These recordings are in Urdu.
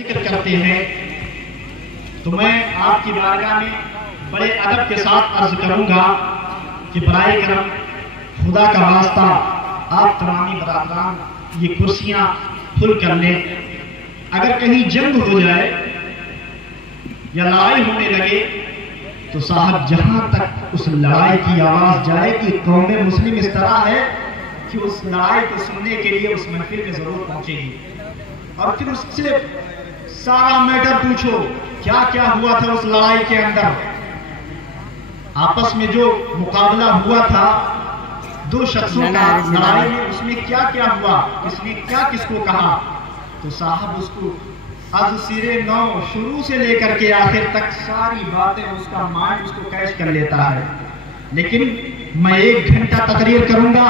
ذکر کرتے ہیں تو میں آپ کی بارگاہ میں بڑے ادب کے ساتھ عرض کروں گا کہ برائے کرم خدا کا واسطہ آپ تمامی برادران یہ کرسیاں کھل کر لیں. اگر کہیں جنگ ہو جائے یا لڑائی ہونے لگے تو صاحب جہاں تک اس لڑائی کی آواز جائے کہ قوم مسلم اس طرح ہے کہ اس لڑائی کو سننے کے لیے اس محفل میں ضرور پہنچے گی اور پھر اس سے سارا میٹر پوچھو کیا کیا ہوا تھا اس لڑائی کے اندر, آپس میں جو مقابلہ ہوا تھا دو شخصوں کا لڑائی میں, اس میں کیا کیا ہوا, کس نے کیا کس کو کہا, تو صاحب اس کو از سرے نو شروع سے لے کر کے آخر تک ساری باتیں اس کا مائنڈ اس کو کیچ کر لیتا ہے. لیکن میں 1 گھنٹہ تقریر کروں گا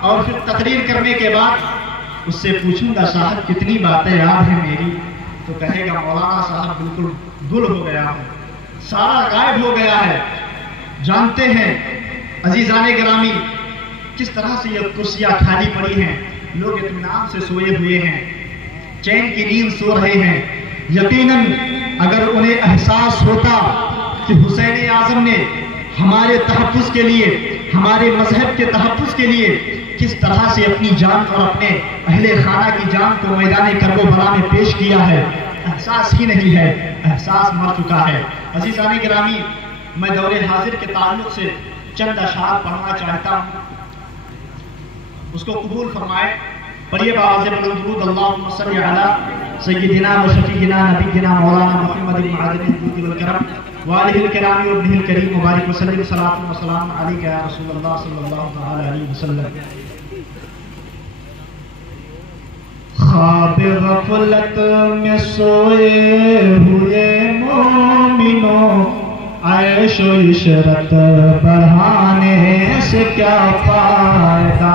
اور پھر تقریر کرنے کے بعد اس سے پوچھوں گا صاحب کتنی باتیں یاد ہیں میری, تو کہے گا مولانا صاحب بالکل گل ہو گیا ہوں, سارا غائب ہو گیا ہے. جانتے ہیں عزیزان گرامی کس طرح سے یہ کرسیاں خالی پڑی ہیں, لوگ اطمینان سے سوئے ہوئے ہیں, چین کی نیند سو رہے ہیں. یقیناً اگر انہیں احساس ہوتا کہ حسین اعظم نے ہمارے تحفظ کے لیے, ہمارے مذہب کے تحفظ کے لیے کس طرح سے اپنی جان اور اپنے اہل خانہ کی جان کو میدان کرب و بلا میں پیش کیا ہے, احساس ہی نہیں ہے, احساس مر چکا ہے. عزیزان گرامی میں دور حاضر کے تعلق سے چند اشعار پڑھنا چاہتا ہوں, اس کو قبول فرمائے. پڑھیے بآواز بلند درود اللہم صلی علی سیدنا و شفیعنا نبینا مولانا محمد المعدن الجود والکرم وآلہ الکرام وابنہ الکریم مبارک وسلم صلاۃ و سلام علیک یا رسول اللہ صلی اللہ تعالی علیہ وسلم. خواب غفلت میں سوئے ہوئے مومنوں, عیش و عشرت بڑھانے سے کیا فائدہ.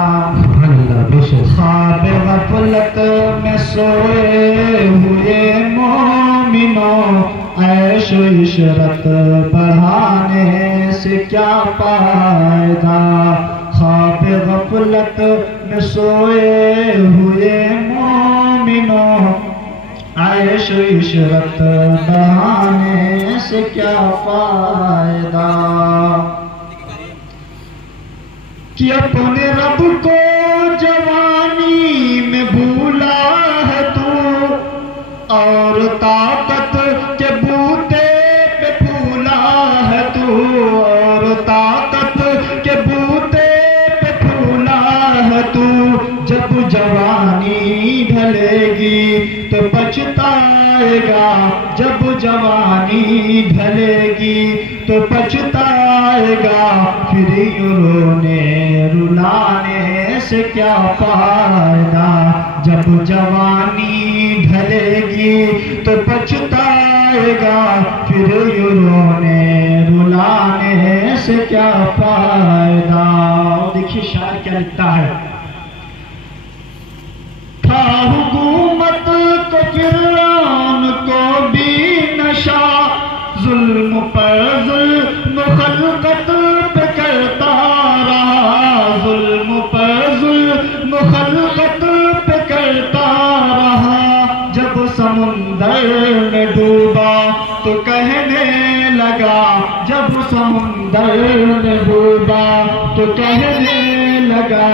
خواب غفلت میں سوئے ہوئے مومنوں, عیش و عشرت بڑھانے سے کیا فائدہ. خواب غفلت میں سوئے ہوئے مومنوں, عیش و عشرت بڑھانے سے کیا فائدہ. کہ اپنے رب کو جوانی میں بھولا ہے تو, اور طاقت کے بوتے پہ پھولا ہے تو, اور طاقت کے بوتے پہ پھولا ہے تو. جب جوانی ڈھلے گی تو پچھتائے گا, جب جوانی ڈھلے گی تو پچھتائے گا. پھر رونے رلانے سے کیا فائدہ. جب جوانی ڈھلے گی تو پچھتائے گا, پھر رونے رلانے سے کیا فائدہ. دیکھیے شاعر کیا لکھتا ہے, تھا حکومت کو فرعون کو بھی نشہ, ظلم پر ظلم خلقت پہ کرتا رہا, ظلم پر ظلم خلقت پہ کرتا رہا. جب سمندر میں ڈوبا تو کہنے لگا, جب سمندر میں ڈوبا تو کہنے لگا,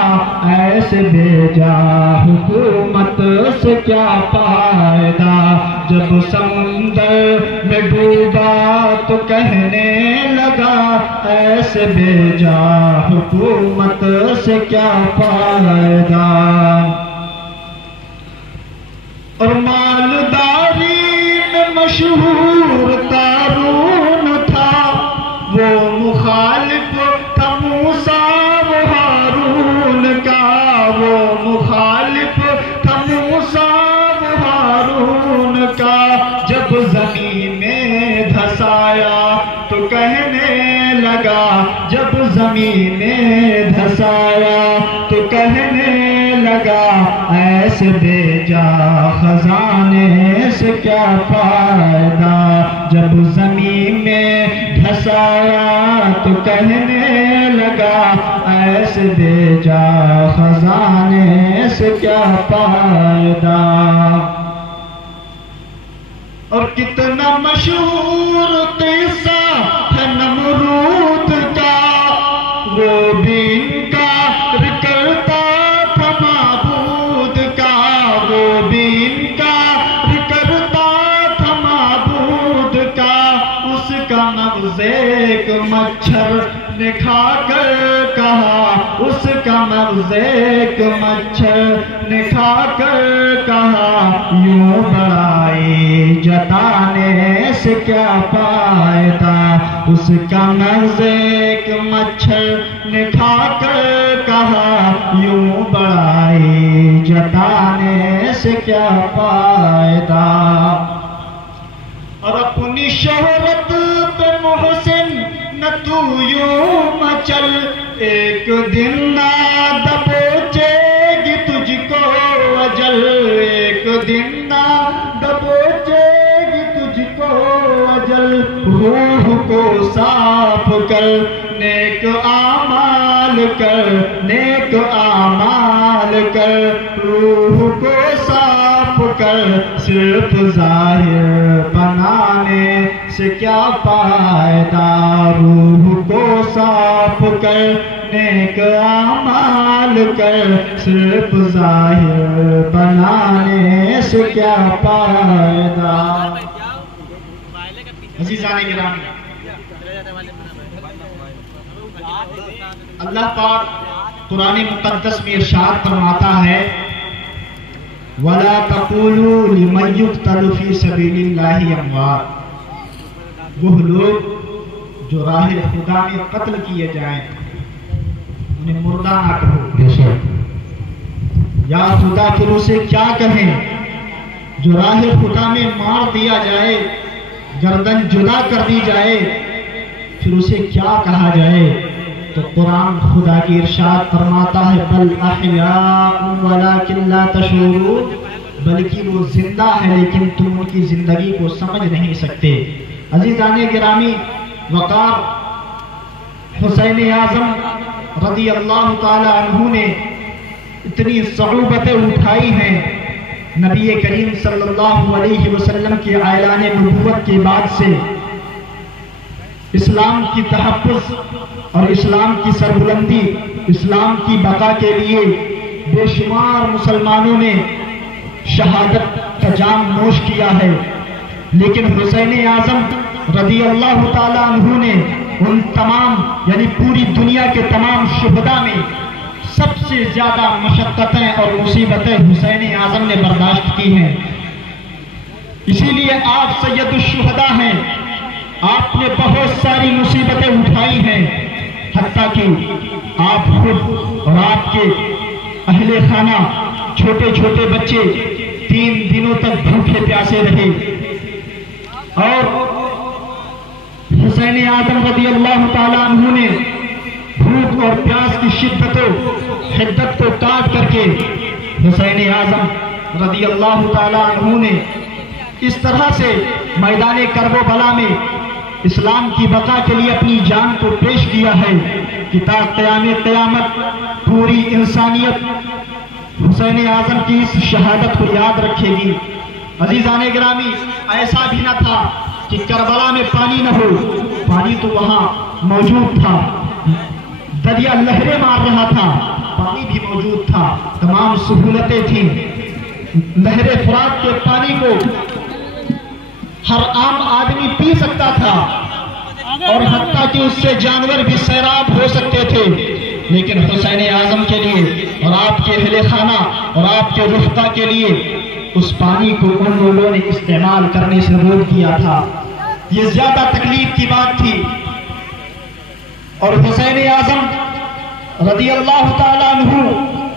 ایسے بھیجا حکومت سے کیا فائدہ. جب سمندر میں ڈوبا تو کہنے لگا, ایسے بھیجا حکومت سے کیا فائدہ. اور مالداری میں مشہور قارون تھا, وہ مخالف تھا موسیٰ و ہارون کا, وہ مخالف تھا موسیٰ و ہارون کا. جب زمین میں دھسایا تو کہنے لگا, جب زمین میں دھسایا تو کہنے لگا, ایسے بھیجا خزانے سے کیا فائدہ. جب زمین میں دھسایا تو کہنے لگا, ایسے بھیجا خزانے سے کیا فائدہ. اور کتنا مشہور قصہ ہے نمرود کا، وہ بھی انکار کرتا تھا معبود کا، وہ بھی انکار کرتا تھا معبود کا، اس کا مغز ایک مچھر نے کھا کر کہا، اس کا مغز ایک مچھر نے کھا کر کہا، یوں بڑائی جتانے سے کیا فائدہ، اس کا مغز ایک مچھر نے کھا کر کہا، یوں بڑائی جتانے سے کیا فائدہ، اور اپنی شہرت پہ محسن نہ تو یوں مچل، ایک دن نہ دبوچے گی تجھ کو اجل، ایک دن نہ دبوچے گی تجھ کو اجل، روح کو صاف کر نیک اعمال کر، نیک اعمال کر، روح کو صاف کر، صرف ظاہر بنانے سے کیا فائدہ، روح کو صاف کر نیک اعمال کر، صرف ظاہر بنانے سے کیا فائدہ۔ عزیزان گرامی، اللہ پاک قرآن مقدس میں ارشاد فرماتا ہے، وَلَا تَقُولُوا لِمَنْ يُقْتَلُ فِي سَبِيلِ اللَّهِ أَمْوَاتٌ، وہ لوگ جو راہ خدا میں قتل کیے جائیں انہیں مردہ نہ کہو، یا خدا پھر اسے کیا کہیں، جو راہ خدا میں مار دیا جائے، گردن جدا کر دی جائے، پھر اسے کیا کہا جائے، تو قرآن خدا کی ارشاد فرماتا ہے، بل احیاء ولکن لا تشعرون، بلکہ وہ زندہ ہے لیکن تم ان کی زندگی کو سمجھ نہیں سکتے۔ عزیزان گرامی، وقار حسین اعظم رضی اللہ تعالی عنہ نے اتنی صعوبتیں اٹھائی ہیں، نبی کریم صلی اللہ علیہ وسلم کے اعلان نبوت کے بعد سے اسلام کی تحفظ اور اسلام کی سربلندی، اسلام کی بقا کے لیے بے شمار مسلمانوں نے شہادت کا جام نوش کیا ہے، لیکن حسین اعظم رضی اللہ تعالی عنہ نے ان تمام یعنی پوری دنیا کے تمام شہداء میں سب سے زیادہ مشقتیں اور مصیبتیں حسین اعظم نے برداشت کی ہیں، اسی لیے آپ سید الشہداء ہیں، آپ نے بہت ساری مصیبتیں اٹھائی ہیں، حتیٰ کہ آپ خود اور آپ کے اہل خانہ چھوٹے چھوٹے بچے 3 دنوں تک بھوکے پیاسے رہے، اور حسین اعظم رضی اللہ تعالیٰ عنہ نے بھوک اور پیاس کی شدت و حدت کو کاٹ کر کے حسین اعظم رضی اللہ تعالیٰ عنہ نے اس طرح سے میدان کرب و بلا میں اسلام کی بقا کے لیے اپنی جان کو پیش کیا ہے کہ تا قیام قیامت پوری انسانیت حسین اعظم کی اس شہادت کو یاد رکھے گی۔ عزیزان گرامی، ایسا بھی نہ تھا کہ کربلا میں پانی نہ ہو، پانی تو وہاں موجود تھا، دریا لہریں مار رہا تھا، پانی بھی موجود تھا، تمام سہولتیں تھیں، نہر فرات کے پانی کو ہر عام آدمی پی سکتا تھا، اور حتیٰ کہ اس سے جانور بھی سیراب ہو سکتے تھے، لیکن حسین اعظم کے لیے اور آپ کے اہل خانہ اور آپ کے رفقا کے لیے اس پانی کو ان لوگوں نے استعمال کرنے سے روک دیا تھا۔ یہ زیادہ تکلیف کی بات تھی، اور حسین اعظم رضی اللہ تعالیٰ عنہ،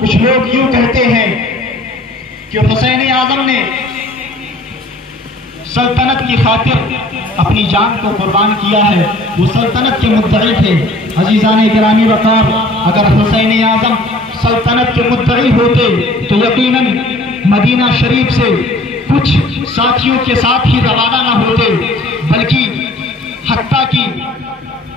کچھ لوگ یوں کہتے ہیں کہ حسین اعظم نے سلطنت کی خاطر اپنی جان کو قربان کیا ہے، وہ سلطنت کے مدعی تھے۔ عزیزان گرامی وقار، اگر حسین اعظم سلطنت کے مدعی ہوتے تو یقیناً مدینہ شریف سے کچھ ساتھیوں کے ساتھ ہی روانہ نہ ہوتے، بلکہ حتیٰ کہ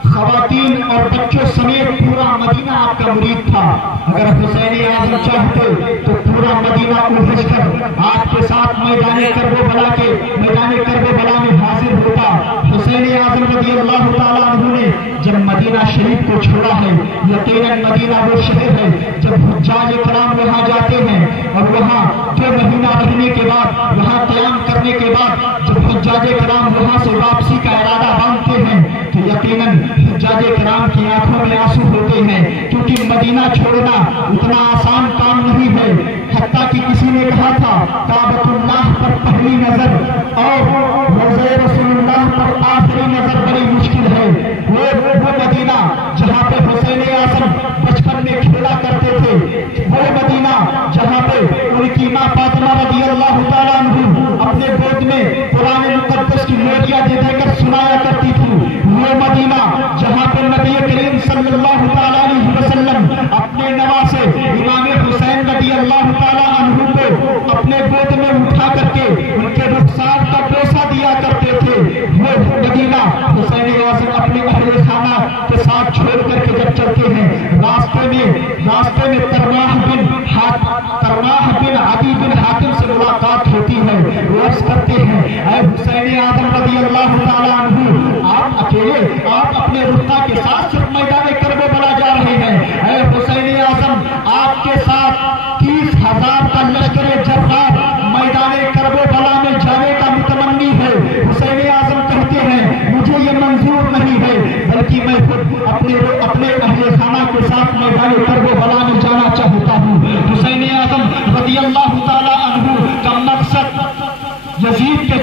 خواتین اور بچوں سمیت پورا مدینہ آپ کا مرید تھا۔ اگر حسین اعظم چاہتے تو پورا مدینہ اٹھ کر آپ کے ساتھ میدان کرب و بلا وہ شہر ہے جب حجاج کرام وہاں جاتے ہیں اور وہاں جو مہینہ رہنے کے بعد وہاں قیام کرنے کے بعد جب حجاج کرام وہاں سے واپسی کا ارادہ باندھتے ہیں تو یقیناً حجاج کرام کی آنکھوں میں آنسو ہوتے ہیں، کیونکہ مدینہ چھوڑنا اتنا آسان کام نہیں ہے۔ حتیٰ کہ کسی نے کہا تھا کعبۃ اللہ پر پہلی نظر اور روضہ رسول اللہ پر آخری نظر بڑی مشکل ہے۔ وہ مدینہ جہاں پہ حسین اعظم بچپن میں کھیلا کرتے تھے، وہ مدینہ جہاں پہ ان کی ماں فاطمہ رضی اللہ تعالیٰ عنہ اپنے گود میں قرآن مقدس کی لوٹیاں دے دے کر سنایا کرتی تھی، وہ مدینہ جہاں پہ نبی کریم صلی اللہ تعالیٰ علیہ وسلم اپنے نواسے امام حسین رضی اللہ تعالیٰ عنہ کو اپنے گود میں اٹھا کر کے ان کے رخسار کا بوسہ دیا کرتے تھے، وہ مدینہ حسین اعظم اپنے اہل خانہ کے ساتھ چھوڑ کر کے جب چلتے ہیں، راستے میں ترواح بن عدی بن حاتم سے ملاقات ہوتی ہے، وہ عرض کرتے ہیں اے حسین اعظم رضی اللہ تعالیٰ عنہ، آپ اکیلے آپ اپنے رفقا کے ساتھ صرف میدان کربلا جا رہے ہیں؟ اے حسین اعظم، آپ کے ساتھ 30,000 کا لشکر جرار میدان کربلا میں جانے کا متمنی ہے۔ حسین اعظم کہتے ہیں مجھے یہ منظور نہیں ہے، بلکہ میں خود اپنے اہل خانہ کے ساتھ میدان کربلا میں جانا چاہتا ہوں۔ حسین اعظم رضی اللہ تعالیٰ عنہ کا مقصد یزید کے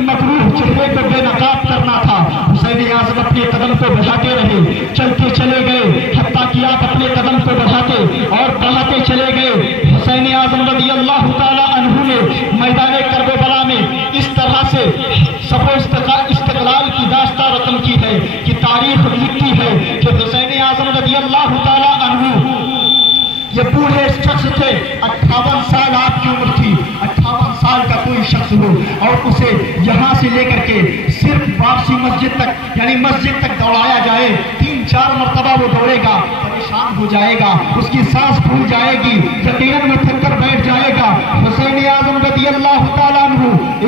مکروہ چہرے کو بے نقاب کرنا تھا۔ حسین اعظم اپنے قدم کو بڑھاتے رہے، چلتے چلے گئے، حتیٰ کہ آپ اپنے قدم کو بڑھاتے اور بڑھاتے چلے گئے۔ حسین اعظم رضی اللہ تعالیٰ عنہ نے میدان کربلا میں اس طرح سے استقلال کی داستان رقم کی ہے کہ تاریخ لکھتی ہے کہ حسین اعظم رضی اللہ تعالیٰ عنہ یہ بوڑھے شخص تھے، 58 سال آپ کی عمر تھی، 58 سال کا کوئی شخص ہو اور اسے یہاں سے لے کر کے صرف واپسی مسجد تک یعنی مسجد تک دوڑایا جائے، 3-4 مرتبہ وہ دوڑے گا، پریشان ہو جائے گا، اس کی سانس پھول جائے گی، یقیناً وہ تھک کر بیٹھ جائے گا۔ حسین اعظم رضی اللہ تعالیٰ عنہ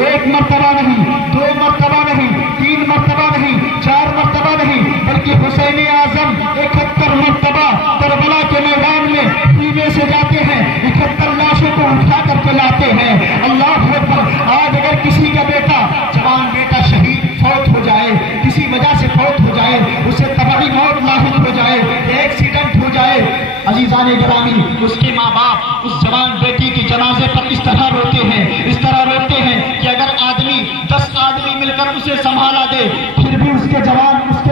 1 مرتبہ نہیں، 2 مرتبہ نہیں، 3 مرتبہ نہیں، 4 مرتبہ نہیں، بلکہ حسین اعظم 71 مرتبہ کربلا کے میدان میں سینے سے جاتے ہیں، 71 لاشوں کو اٹھا کر کے لاتے ہیں۔ اللہ اکبر! آج اگر کسی کا بیٹا جوان بیٹا شہید فوت ہو جائے، کسی وجہ سے فوت ہو جائے، اسے طبعی موت لاحق ہو جائے، ایکسیڈنٹ ہو جائے، عزیزان گرامی، اس کے ماں باپ اس جوان بیٹی کے جنازے پر اس طرح روتے ہیں کہ اگر 10 آدمی مل کر اسے سنبھالا دے پھر بھی اس کے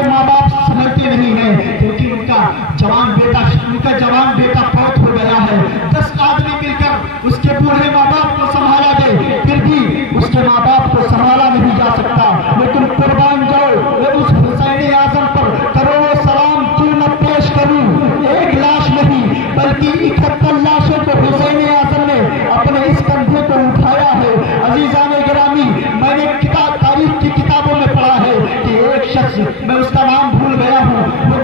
ماں باپ سنبھلتے نہیں ہیں، کیونکہ ان کا جوان بیٹا فوت ہو گیا ہے۔ 10 آدمی مل کر اس کے بوڑھے ماں باپ کو سنبھالا دے پھر بھی اس کے ماں باپ کو سنبھالا نہیں جا سکتا، لیکن قربان جاؤ میں اس حسین اعظم پر کروڑوں سلام کیوں نہ پیش کروں۔ 1 لاش نہیں بلکہ 71 لاشوں کو حسین اعظم نے اپنے اس کندھے کو اٹھایا ہے۔ عزیزان گرامی، میں نے تاریخ کی کتابوں میں پڑھا ہے کہ ایک شخص، میں اس کا نام بھول گیا ہوں، وہ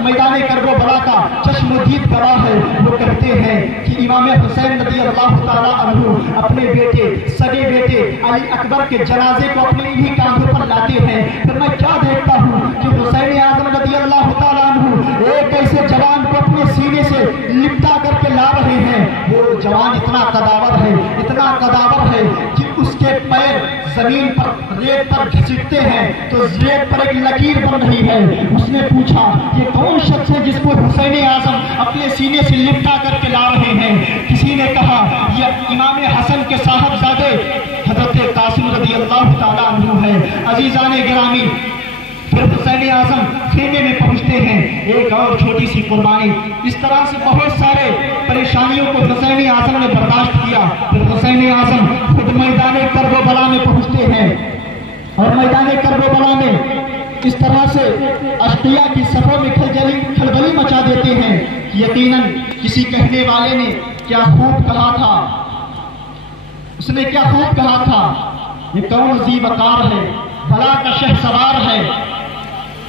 میدان کربلا کا چشم و دید گواہ ہے، وہ کہتے ہیں کہ امام حسین رضی اللہ تعالیٰ عنہ اپنے سگے بیٹے علی اکبر کے جنازے کو اپنے انہی کاندھوں پر لاتے ہیں۔ پھر میں کیا دیکھتا ہوں کہ حسین اعظم رضی اللہ تعالیٰ عنہ ایک ایسے جوان کو اپنے سینے سے لپٹا کر کے لا رہے ہیں۔ وہ جوان اتنا قداور ہے کہ اس کے پیر زمین پر ریت پر گھسٹتے ہیں تو ریت پر ایک لکیر بن رہی ہے۔ اس نے پوچھا یہ کون شخص ہے جس کو حسین اعظم اپنے سینے سے لپٹا کر کے لا رہے ہیں؟ کسی نے کہا یہ امام حسن کے صاحبزادے حضرت قاسم رضی اللہ تعالیٰ عنہ ہے۔ عزیزان گرامی، پھر حسین اعظم خیمے میں پہنچتے ہیں، ایک اور چھوٹی سی قربانی، اس طرح سے بہت سارے پریشانیوں کو حسین اعظم نے برداشت کیا۔ پھر حسین اعظم خود میدان کربلا میں پہنچتے ہیں اور میدان کربلا میں اس طرح سے اشقیاء کی صفوں میں کھلبلی مچا دیتے ہیں۔ یقیناً کسی کہنے والے نے کیا خوب کہا تھا، اس نے کیا خوب کہا تھا، یہ کون ذی وقار ہے، بلا کا شہ سوار ہے،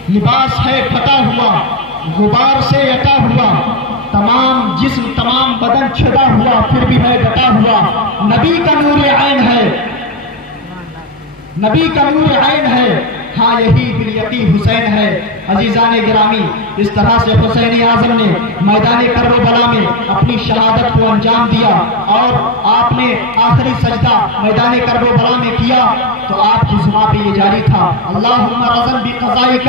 لباس ہے پھٹا ہوا، غبار سے یٹا ہوا، تمام جسم تمام بدن چھدا ہوا پھر بھی ہے ڈٹا ہوا، نبی کا نور عین ہے، نبی کا نور عین ہے، ہاں یہی الیتی حسین ہے۔ عزیزان گرامی، اس طرح سے حسین اعظم نے میدان کربلا میں اپنی شہادت کو انجام دیا، اور آپ نے آخری سجدہ میدان کربلا میں کیا تو آپ کی زبان پہ یہ جاری تھا، اللہم رضا بقضائک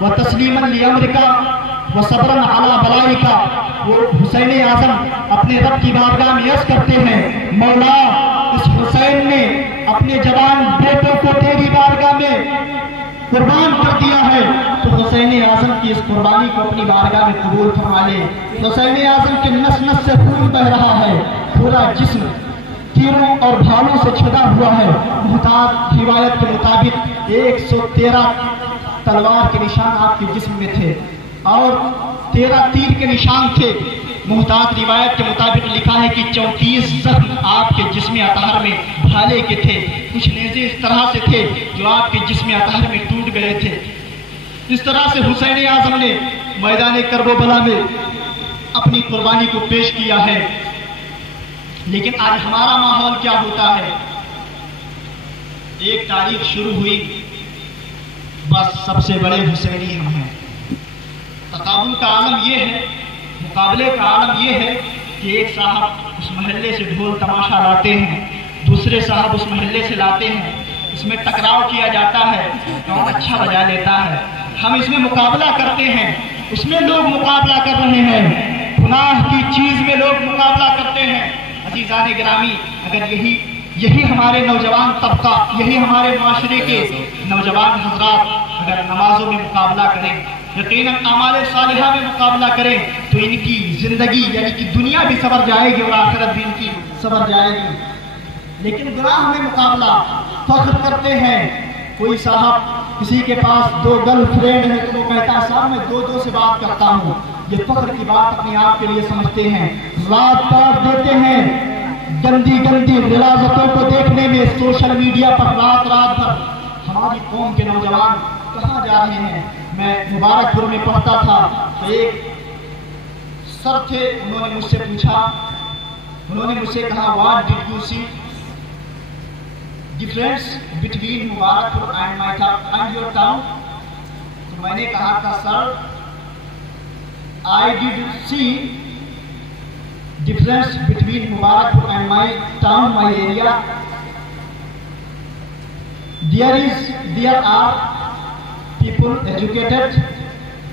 و تسلیما لامرک و صبرا علی بلائک۔ وہ حسین اعظم اپنے رب کی بارگاہ میں عرض کرتے ہیں، مولا اس حسین نے اپنے جوان بیٹوں کو تیری بارگاہ میں قربان کر دیا ہے، تو حسین اعظم کی اس قربانی کو اپنی بارگاہ میں قبول فرما لے۔ حسین اعظم کے نس نس سے خون بہ رہا ہے، پورا جسم تیروں اور بھالوں سے چھدا ہوا ہے۔ محتاط روایت کے مطابق 113 تلوار کے نشان آپ کے جسم میں تھے اور 13 تیر کے نشان تھے۔ محتاط روایت کے مطابق لکھا ہے کہ 34 زخم آپ کے جسم اطہر میں بھالے کے تھے، کچھ نیزے اس طرح سے تھے جو آپ کے جسم اطہر میں ٹوٹ گئے تھے۔ اس طرح سے حسین اعظم نے میدان کربلا میں اپنی قربانی کو پیش کیا ہے۔ لیکن آج ہمارا ماحول کیا ہوتا ہے؟ ایک تاریخ شروع ہوئی، بس سب سے بڑے حسینی ہم ہیں۔ تقابل کا عالم یہ ہے، مقابلے کا عالم یہ ہے کہ ایک صاحب اس محلے سے ڈھول تماشا لاتے ہیں، دوسرے صاحب اس محلے سے لاتے ہیں، اس میں ٹکراؤ کیا جاتا ہے، کون اچھا بجا لیتا ہے، ہم اس میں مقابلہ کرتے ہیں، اس میں لوگ مقابلہ کر رہے ہیں، گناہ کی چیز میں لوگ مقابلہ کرتے ہیں۔ عزیزان گرامی، اگر یہی ہمارے نوجوان طبقہ، یہی ہمارے معاشرے کے نوجوان حضرات اگر نمازوں میں مقابلہ کریں، یقیناً اعمال صالحہ میں مقابلہ کریں، تو ان کی زندگی یعنی کہ دنیا بھی سنور جائے گی اور آخرت بھی ان کی سنور جائے گی۔ لیکن گناہ میں مقابلہ، فخر کرتے ہیں، کوئی صاحب کسی کے پاس 2 گرل فرینڈ ہے تو وہ کہتا ہے صاحب میں 2 سے بات کرتا ہوں، یہ فخر کی بات اپنے آپ کے لیے سمجھتے ہیں، رات کاٹ دیتے ہیں گندی غلاظتوں کو دیکھنے میں سوشل میڈیا پر رات بھر۔ ہماری قوم کے نوجوان کہاں جا رہے ہیں؟ میں مبارک پور میں پڑھتا تھا تو ایک سر تھے، انہوں نے مجھ سے پوچھا، انہوں نے مجھ سے کہا what did you see difference between مبارک پور and your town؟ تو میں نے کہا تھا سر I did see difference between مبارک پور and my town, my area. There are people educated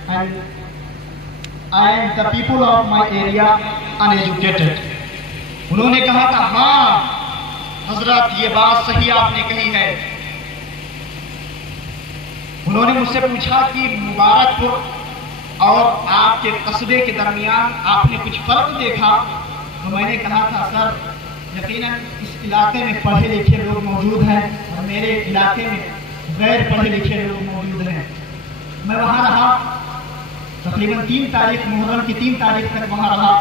and the people of my area uneducated. انہوں نے کہا کہ ہاں حضرت یہ بات صحیح آپ نے کہی ہے۔ انہوں نے مجھ سے پوچھا کہ مبارک پور اور آپ کے قصبے کے درمیان آپ نے کچھ فرق دیکھا؟ تو میں نے کہا تھا سر یقیناً اس علاقے میں پڑھے لکھے لوگ موجود ہیں اور میرے علاقے میں غیر پڑھے لکھے لوگ موجود ہیں۔ میں وہاں رہا تقریباً 3 تاریخ، محرم کی 3 تاریخ تک وہاں رہا،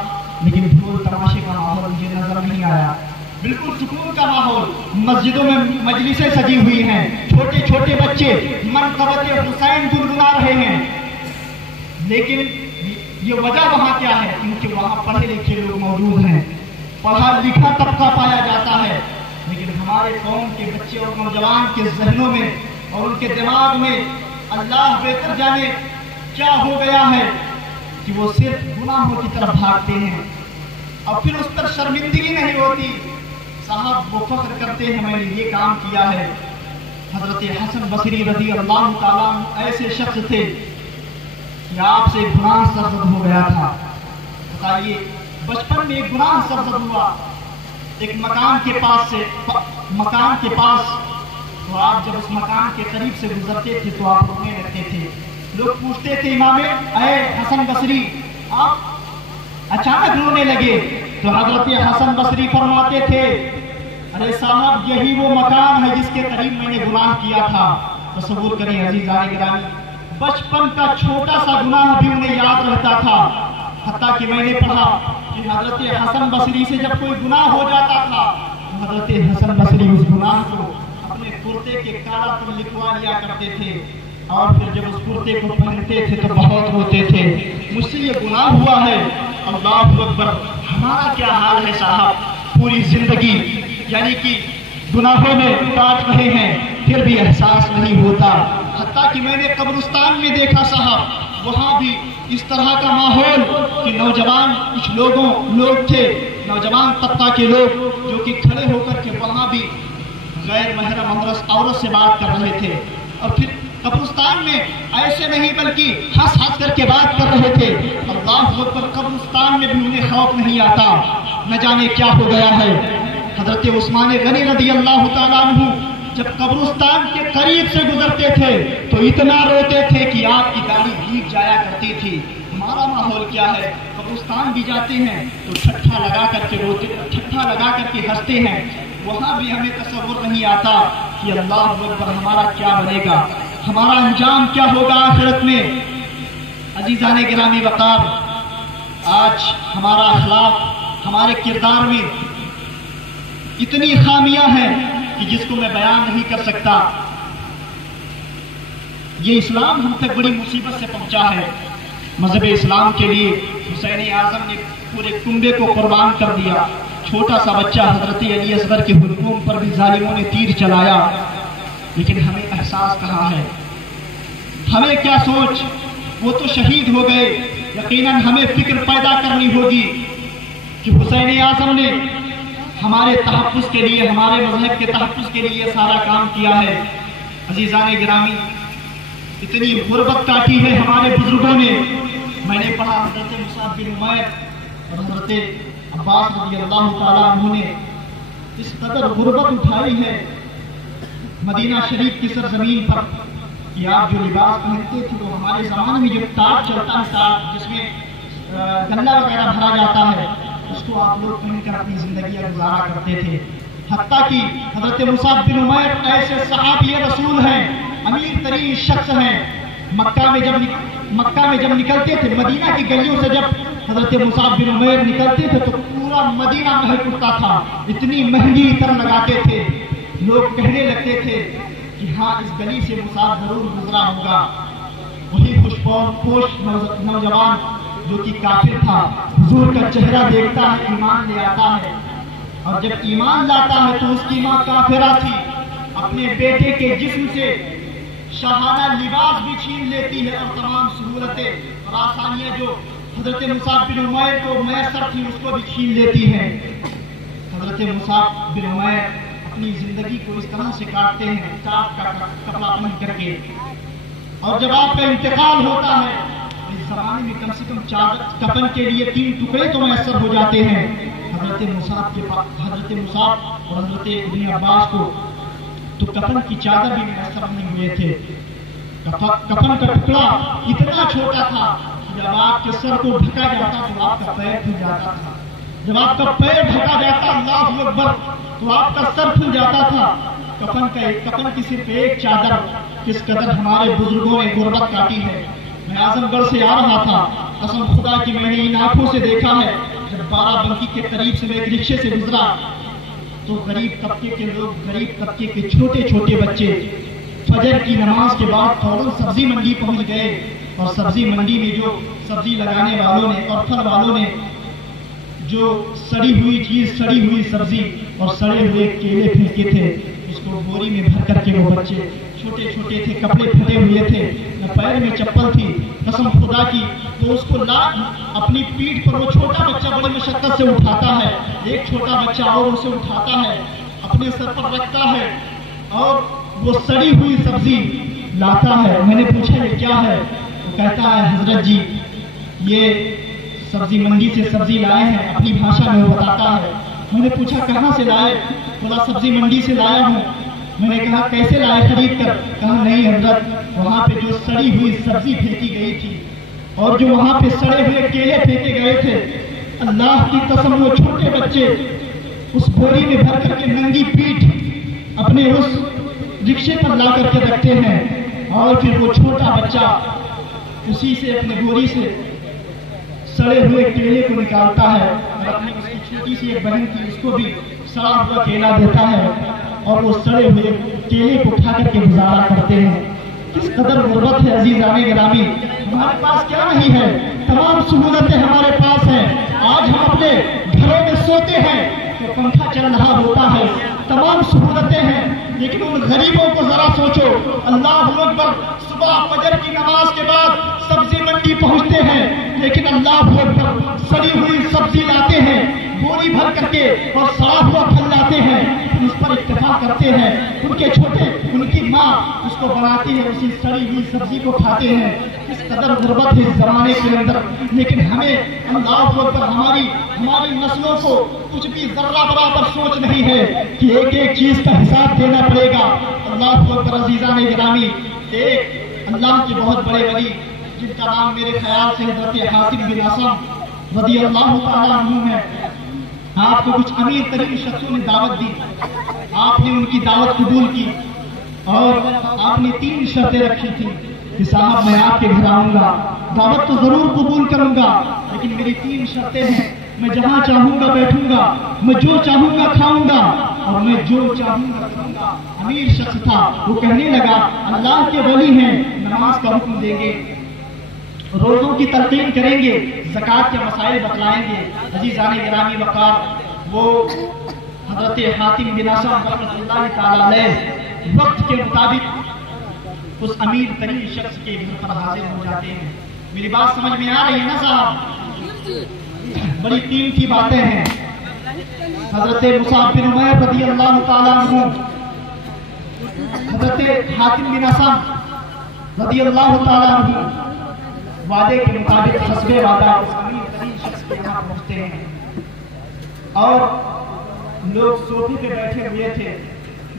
لیکن ڈھول تماشے کا ماحول مجھے نظر نہیں آیا، بالکل سکون کا ماحول۔ مسجدوں میں مجلسیں سجی ہوئی ہیں، چھوٹے چھوٹے بچے منقبت حسین گنگنا رہے ہیں، لیکن یہ وجہ وہاں کیا ہے؟ کیونکہ وہاں پڑھے لکھے لوگ موجود ہیں، پڑھا لکھا طبقہ پایا جاتا ہے۔ لیکن ہمارے قوم کے بچے اور نوجوان کے ذہنوں میں اور ان کے دماغ میں اللہ بہتر جانے کیا ہو گیا ہے کہ وہ صرف گناہوں کی طرف بھاگتے ہیں اور پھر اس پر شرمندگی نہیں ہوتی۔ صاحب وہ فخر کرتے ہیں میں نے یہ کام کیا ہے۔ حضرت حسن بصری رضی اللہ تعالیٰ ایسے شخص تھے کہ آپ سے گناہ سرزد ہو گیا تھا۔ بتائیے بچپن میں ایک گناہ سرزد ہوا ایک مکان کے پاس، تو آپ جب اس مکان کے قریب سے گزرتے تھے تو آپ رونے لگتے تھے۔ لوگ پوچھتے تھے امام اے حسن بصری آپ اچانک رونے لگے؟ تو حضرت حسن بصری فرماتے تھے ارے صاحب یہی وہ مکان ہے جس کے قریب میں نے گناہ کیا تھا۔ تصور کریں عزیزان گرامی، بچپن کا چھوٹا سا گناہ بھی انہیں یاد رہتا تھا، حتیٰ کہ میں نے پڑھا کہ حضرت حسن بصری سے جب کوئی گناہ ہو جاتا تھا تو حضرت حسن بصری اس گناہ کو اپنے کرتے کے کالر پر لکھوا لیا کرتے تھے اور پھر جب اس کرتے کو پہنتے تھے تو بہت روتے تھے، مجھ سے یہ گناہ ہوا ہے۔ اللہ اکبر، ہمارا کیا حال ہے صاحب؟ پوری زندگی یعنی کہ گناہوں میں کاٹ رہے ہیں پھر بھی احساس نہیں ہوتا، حتیٰ کہ میں نے قبرستان میں دیکھا صاحب، وہاں بھی اس طرح کا ماحول کہ نوجوان کچھ لوگ تھے، نوجوان طبقہ کے لوگ جو کہ کھڑے ہو کر کے وہاں بھی غیر محرم عورت سے بات کر رہے تھے، اور پھر قبرستان میں ایسے نہیں بلکہ ہنس کر کے بات کر رہے تھے۔ اللہ اکبر، قبرستان میں بھی انہیں خوف نہیں آتا، نہ جانے کیا ہو گیا ہے۔ حضرت عثمان غنی رضی اللہ تعالیٰ عنہ جب قبرستان کے قریب سے گزرتے تھے تو اتنا روتے تھے کہ آپ کی داڑھی بھیگ جایا کرتی تھی۔ ہمارا ماحول کیا ہے، قبرستان بھی جاتے ہیں تو ٹھٹھا لگا کر کے روتے، ٹھٹھا لگا کر کے ہنستے ہیں، وہاں بھی ہمیں تصور نہیں آتا کہ اللہ اکبر ہمارا کیا بنے گا، ہمارا انجام کیا ہوگا آخرت میں۔ عزیزان گرامی وقار، آج ہمارا اخلاق، ہمارے کردار میں اتنی خامیاں ہیں کہ جس کو میں بیان نہیں کر سکتا۔ یہ اسلام ہم تک بڑی مصیبت سے پہنچا ہے۔ مذہب اسلام کے لیے حسین اعظم نے پورے کنبے کو قربان کر دیا۔ چھوٹا سا بچہ حضرت علی اصغر کے ہجوم پر بھی ظالموں نے تیر چلایا، لیکن ہمیں احساس کہاں ہے، ہمیں کیا سوچ، وہ تو شہید ہو گئے۔ یقیناً ہمیں فکر پیدا کرنی ہوگی کہ حسین اعظم نے ہمارے تحفظ کے لیے، ہمارے مذہب کے تحفظ کے لیے سارا کام کیا ہے۔ عزیزان گرامی، اتنی غربت کاٹی ہے ہمارے بزرگوں نے۔ میں نے پڑھا حضرت مصعب بن عمیر اور حضرت عباس رضی اللہ تعالیٰ عنہ نے اس قدر غربت اٹھائی ہے مدینہ شریف کی سرزمین پر کہ آپ جو لباس پہنتے تھے وہ ہمارے زمانے میں جو تاج چلتا ہے، جس میں گلہ وغیرہ بھرا جاتا ہے، اس کو آپ لوگ پہن کر اپنی زندگیاں گزارا کرتے تھے۔ حتیٰ کہ حضرت مصعب بن عمیر ایسے صحابی رسول ہیں، امیر ترین شخص ہیں۔ مکہ میں جب نکلتے تھے، مدینہ کی گلیوں سے جب حضرت مصعب بن عمیر نکلتے تھے تو پورا مدینہ مہک اٹھتا تھا، اتنی مہنگی عطر لگاتے تھے۔ لوگ کہنے لگتے تھے کہ ہاں اس گلی سے مصعب ضرور گزرا ہوگا۔ وہی خوش نوجوان جو کہ کافر تھا، حضور کا چہرہ دیکھتا ہے، ایمان لے آتا ہے، اور جب ایمان لاتا ہے تو اس کی ماں کافرہ تھی، اپنے بیٹے کے جسم سے شاہانہ لباس بھی چھین لیتی ہے، اور تمام سہولتیں اور آسانیاں جو حضرت مصعب بن عمیر کو میسر تھی اس کو بھی چھین لیتی ہے۔ حضرت مصعب بن عمیر اپنی زندگی کو اس طرح سے کاٹتے ہیں، چاک کا کپڑا پہن کر کے، اور جب آپ کا انتقال ہوتا ہے اس زمانے میں کم سے کم کفن کے لیے 3 ٹکڑے تو میسر ہو جاتے ہیں۔ حضرت مصعب اور حضرت ابن عباس کو تو کفن کی چادر بھی میسر نہیں ہوئے تھے۔ کفن کا ٹکڑا اتنا چھوٹا تھا کہ جب آپ کے سر کو ڈھکا جاتا تو آپ کا پیر پھول جاتا تھا، جب آپ کا پیر ڈھکا جاتا اللہ اکبر تو آپ کا سر پھول جاتا تھا۔ کفن کی صرف ایک چادر، کس قدر ہمارے بزرگوں نے غربت کاٹی ہے۔ میں اعظم گڑھ سے آ رہا تھا، قسم خدا کی میں نے ان آنکھوں سے دیکھا ہے، جب بارہ بنکی کے قریب سے میں ایک رکشے سے گزرا تو غریب طبقے کے لوگ، غریب طبقے کے چھوٹے چھوٹے بچے فجر کی نماز کے بعد فوراً سبزی منڈی پہنچ گئے، اور سبزی منڈی میں جو سبزی لگانے والوں نے اور پھل والوں نے جو سڑی ہوئی سبزی اور سڑے ہوئے کیلے پھینکے تھے، اس کو بوری میں بھر کر کے وہ بچے چھوٹے چھوٹے تھے، کپڑے پھٹے ہوئے تھے، نہ پیر میں چپل تھی، قسم خدا کی، تو اس کو اپنی پیٹھ پر وہ چھوٹا بچہ بڑی مشقت سے اٹھاتا ہے، ایک چھوٹا بچہ اور اسے اٹھاتا ہے، اپنے سر پر رکھتا ہے، اور وہ سڑی ہوئی سبزی لاتا ہے۔ میں نے پوچھا یہ کیا ہے؟ وہ کہتا ہے حضرت جی یہ سبزی منڈی سے سبزی لائے ہیں، اپنی بھاشا میں وہ بتاتا ہے۔ میں نے پوچھا کہاں سے لائے؟ بولا سبزی منڈی سے لایا ہوں۔ میں نے کہا کیسے لائے خرید کر؟ کہا نہیں حضرت، وہاں پہ جو سڑی ہوئی سبزی پھینکی گئی تھی اور جو وہاں پہ سڑے ہوئے کیلے پھینکے گئے تھے، اللہ کی قسم وہ چھوٹے بچے اس بوری میں بھر کر کے ننگی پیٹھ اپنے اس رکشے پر لا کر کے رکھتے ہیں، اور پھر وہ چھوٹا بچہ اسی سے اپنے بوری سے سڑے ہوئے کیلے کو نکالتا ہے، اور اپنی اس کی چھوٹی سی ایک بہن تھی اس کو بھی سڑا ہوا کیلا دیتا ہے، اور وہ سڑے ہوئے کیلے کو کھا کر کے گزارا کرتے ہیں۔ کس قدر غربت ہے عزیزان گرامی، ہمارے پاس کیا نہیں ہے، تمام سہولتیں ہمارے پاس ہیں۔ آج ہم اپنے گھروں میں سوتے ہیں تو پنکھا چل رہا ہوتا ہے، تمام سہولتیں ہیں، لیکن ان غریبوں کو ذرا سوچو، اللہ اکبر، صبح فجر کی نماز کے بعد سبزی منڈی پہنچتے ہیں، لیکن اللہ اکبر سڑی ہوئی سبزی لاتے ہیں بوری بھر کر کے اور سڑا ہوا پھل لاتے ہیں، اس پر اتفاق کرتے ہیں، ان کے چھوٹے ان کی ماں اس کو بناتی ہے، اسی سڑی ہوئی سبزی کو کھاتے ہیں۔ اس قدر غربت ہے اس زمانے کے اندر، لیکن ہمیں اللہ اکبر ہماری نسلوں کو کچھ بھی ذرہ برابر سوچ نہیں ہے کہ ایک ایک چیز کا حساب دینا پڑے گا۔ اللہ اکبر، عزیزان گرامی، ایک اللہ کے بہت بڑے ولی جن کا نام میرے خیال سے حضرت حاتم بن اسم رضی اللہ تعالیٰ عنہ ہے، آپ کو کچھ امیر ترین شخصوں نے دعوت دی، آپ نے ان کی دعوت قبول کی اور آپ نے 3 شرطیں رکھی تھی کہ صاحب میں آپ کے گھر آؤں گا، دعوت تو ضرور قبول کروں گا، لیکن میری 3 شرطیں ہیں، میں جہاں چاہوں گا بیٹھوں گا، میں جو چاہوں گا کھاؤں گا اور میں جو چاہوں گا کروں گا۔ امیر شخص تھا، وہ کہنے لگا اللہ کے ولی ہیں، نماز کا حکم دیں گے، روزوں کی تلقین کریں گے، زکوٰۃ کے مسائل بتلائیں گے۔ عزیزان گرامی وقار، وہ حضرت حاتم بن اسم رحمۃ اللہ تعالی علیہ وقت کے مطابق اس امیر ترین شخص کے گھر پر حاضر ہو جاتے ہیں۔ میری بات سمجھ میں آ رہی ہے نا صاحب؟ بڑی قیمتی باتیں ہیں۔ حضرت مصعب بن عمیر رضی اللہ تعالیٰ عنہ، حضرت حاتم بن اسم رضی اللہ تعالیٰ عنہ وعدے کے مطابق حسب وعدہ اس امیر ترین شخص کے یہاں پہنچتے ہیں اور لوگ صوفے پہ بیٹھے ہوئے تھے،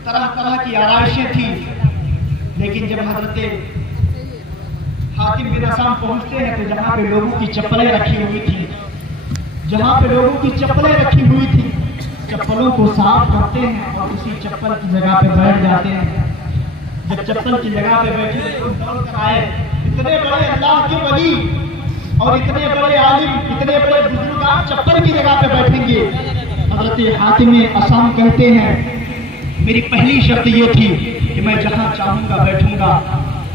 طرح طرح کی آرائشیں تھیں، لیکن جب حضرت حاتم بن اسم پہنچتے ہیں تو جہاں پہ لوگوں کی چپلیں رکھی ہوئی تھی، ہوئی تھی چپلوں کو صاف کرتے ہیں اور اسی چپل کی جگہ پہ بیٹھ جاتے ہیں۔ جب چپل کی جگہ پہ بیٹھے تو دوڑ کر آئے، اتنے بڑے اللہ کے ولی اور اتنے بڑے عالم، اتنے بڑے بزرگ آپ چپل کی جگہ پہ بیٹھیں گے؟ حضرت حاتم اسم کہتے ہیں میری پہلی شرط یہ تھی کہ میں جہاں چاہوں گا بیٹھوں گا۔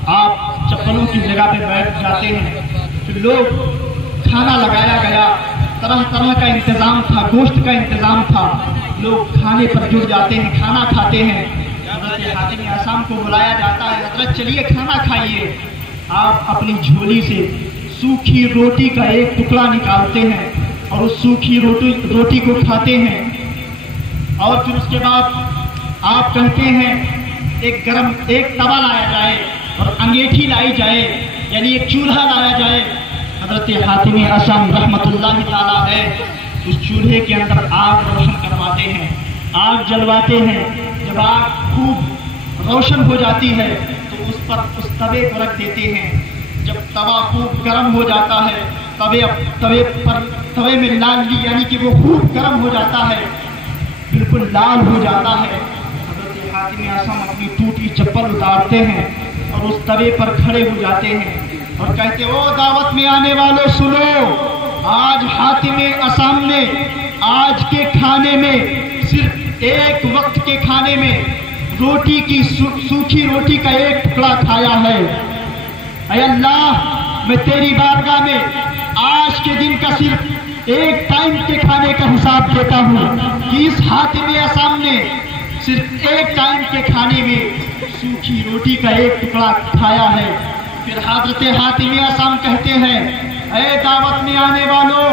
آپ چپلوں کی جگہ پہ بیٹھ جاتے ہیں، پھر لوگ کھانا لگایا گیا، طرح طرح کا انتظام تھا، گوشت کا انتظام تھا، لوگ کھانے پر جڑ جاتے ہیں، کھانا کھاتے ہیں۔ حضرت حاتم اسم کو بلایا جاتا ہے، حضرت چلیے کھانا کھائیے۔ آپ اپنی جھولی سے سوکھی روٹی کا ایک ٹکڑا نکالتے ہیں اور اس سوکھی روٹی کو کھاتے ہیں، اور پھر اس کے بعد آپ کہتے ہیں ایک توا لایا جائے اور انگیٹھی لائی جائے، یعنی ایک چولہا لایا جائے۔ حضرت حاتم اسم رحمۃ اللہ تعالی ہے اس چولہے کے اندر آگ روشن کرواتے ہیں، آگ جلواتے ہیں۔ جب آگ خوب روشن ہو جاتی ہے تو اس پر اس توے کو رکھ دیتے ہیں۔ جب توا خوب گرم ہو جاتا ہے، توے میں لال یعنی کہ وہ خوب گرم ہو جاتا ہے، بالکل لال ہو جاتا ہے۔ حضرت حاتم اسم اپنی ٹوٹی چپل اتارتے ہیں اور اس توے پر کھڑے ہو جاتے ہیں اور کہتے او دعوت میں آنے والوں سنو، آج حاتم اسم نے آج کے کھانے میں صرف ایک وقت کے کھانے میں روٹی کی سوکھی روٹی کا ایک ٹکڑا کھایا ہے۔ اے اللہ، میں تیری بارگاہ میں آج کے دن کا صرف ایک ٹائم کے کھانے کا حساب دیتا ہوں کہ اس حاتم اسم نے صرف ایک ٹائم کے کھانے میں سوکھی روٹی کا ایک ٹکڑا کھایا ہے۔ پھر حضرت حاتم اسم کہتے ہیں اے دعوت میں آنے والوں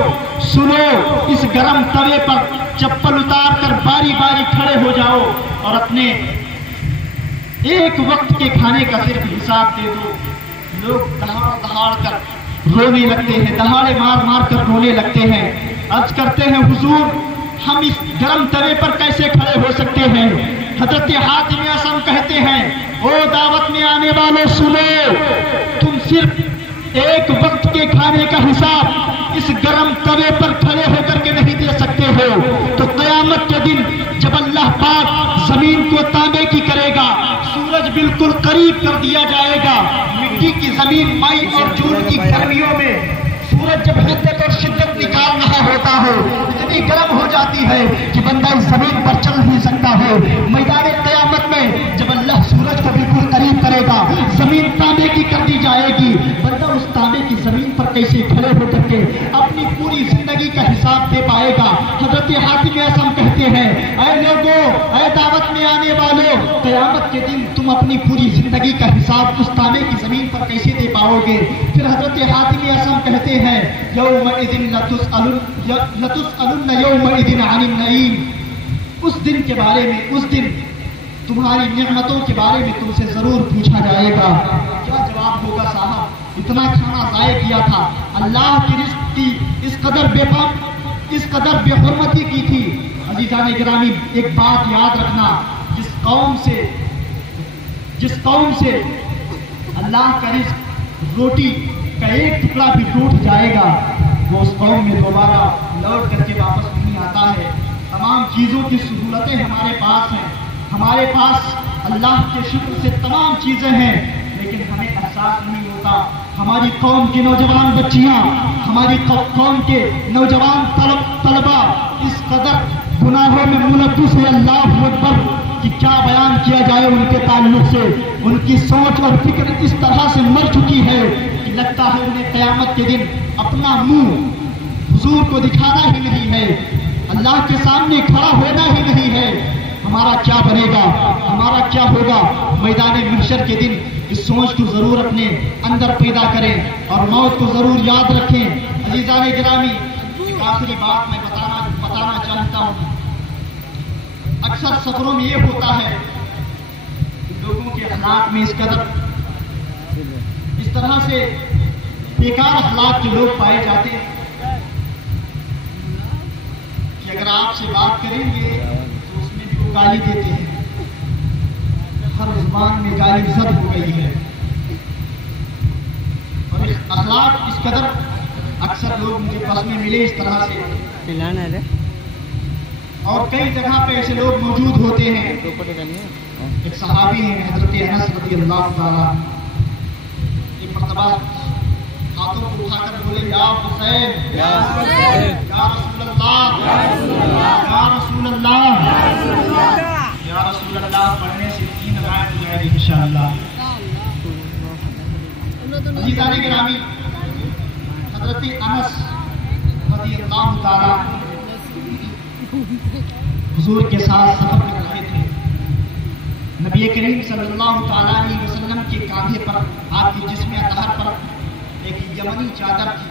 سنو، اس گرم توے پر چپل اتار کر باری باری کھڑے ہو جاؤ اور اپنے ایک وقت کے کھانے کا صرف حساب دے دو۔ لوگ دہاڑ کر رونے لگتے ہیں، دہاڑے مار مار کر رونے لگتے ہیں، عرض کرتے ہیں حضور ہم اس گرم توے پر کیسے کھڑے ہو سکتے ہیں؟ حضرت حاتم اسم کہتے ہیں او دعوت میں آنے والوں سنو، تم صرف ایک وقت کے کھانے کا حساب اس گرم توے پر کھڑے ہو کر کے نہیں دے سکتے ہو تو قیامت کے دن جب اللہ پاک زمین کو تانبے کی کرے گا، سورج بالکل قریب کر دیا جائے گا، مٹی کی زمین مئی اور جون کی گرمیوں میں سورج جب حدت اور شدت نکال رہا ہوتا ہے، اتنی گرم ہو جاتی ہے کہ بندہ اس زمین پر چل نہیں سکتا ہے۔ میدان قیامت میں جب اللہ سورج کو بالکل قریب کرے گا، زمین تانبے کی کر دی جائے گی، بندہ اس تانبے کی زمین پر کیسے کھڑے ہو کر کے اپنی پوری زندگی کا حساب دے پائے گا؟ حضرت حاتم اسم کہتے ہیں اے لوگوں، اے دعوت میں آنے والوں، قیامت قیامت کے دن تم اپنی پوری زندگی کا حساب اس تانبے کی زمین پر کیسے دے پاؤ گے؟ پھر حضرت حاتم اصم کہتے ہیں یومئذ لتسألن یومئذ عن النعیم، اس دن کے بارے میں، اس دن تمہاری نعمتوں کے بارے میں تم سے ضرور پوچھا جائے گا۔ کیا جواب ہوگا صاحب؟ اتنا کھانا ضائع کیا تھا، اللہ کی رزق کی اس قدر بے حرمتی کی تھی۔ عزیزان گرامی، ایک بات یاد رکھنا، جس قوم سے اللہ کا رزق روٹی کا ایک ٹکڑا بھی ٹوٹ جائے گا، وہ اس قوم میں دوبارہ لوٹ کر کے واپس نہیں آتا ہے۔ تمام چیزوں کی سہولتیں ہمارے پاس ہیں، ہمارے پاس اللہ کے شکر سے تمام چیزیں ہیں، لیکن ہمیں احساس نہیں ہوتا۔ ہماری قوم کی نوجوان بچیاں، ہماری قوم کے نوجوان طلبا اس قدر گناہوں میں ملوث ہے، اللہ اکبر، کہ کیا بیان کیا جائے ان کے تعلق سے۔ ان کی سوچ اور فکر اس طرح سے مر چکی ہے کہ لگتا ہے انہیں قیامت کے دن اپنا منہ حضور کو دکھانا ہی نہیں ہے، اللہ کے سامنے کھڑا ہونا ہی نہیں ہے۔ ہمارا کیا بنے گا، ہمارا کیا ہوگا میدان محشر کے دن؟ اس سوچ کو ضرور اپنے اندر پیدا کریں اور موت کو ضرور یاد رکھیں۔ عزیزان گرامی، ایک آخری بات میں بتانا چاہتا ہوں۔ اکثر سفروں میں یہ ہوتا ہے کہ لوگوں کے اخلاق میں اس طرح سے بیکار اخلاق کے لوگ پائے جاتے ہیں کہ اگر آپ سے بات کریں گے تو اس میں بھی وہ گالی دیتے ہیں۔ ہر زبان میں گالی زد ہو گئی ہے، اور اخلاق اس قدر اکثر لوگ مجھے بس میں ملے اس طرح سے، اور کئی جگہ پہ ایسے لوگ موجود ہوتے ہیں۔ ایک صحابی ہیں حضرت انس رضی اللہ تعالیٰ، ایک مرتبہ ہاتھوں کو اٹھا کر بولے یا حسین، یا رسول اللہ، یا رسول اللہ، یا رسول اللہ پڑھنے سے 3 رکعت ہو جائے گی انشاءاللہ۔ عزیزان گرامی، حضرت انس رضی اللہ تعالیٰ حضور کے ساتھ سفر کر رہے تھے۔ نبی کریم صلی اللہ تعالیٰ علیہ وسلم کے کاندھے پر، آپ کے جسم اطہر پر ایک یمنی چادر تھی۔